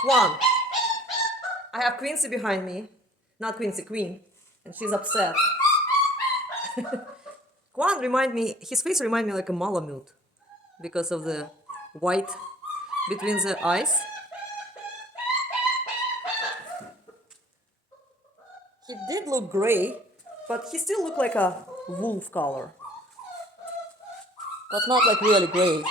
Kwan. I have Quincy behind me. Not Quincy, Queen. And she's upset. Kwan his face remind me like a Malamute because of the white between the eyes. He did look gray, but he still looked like a wolf color. But not like really gray.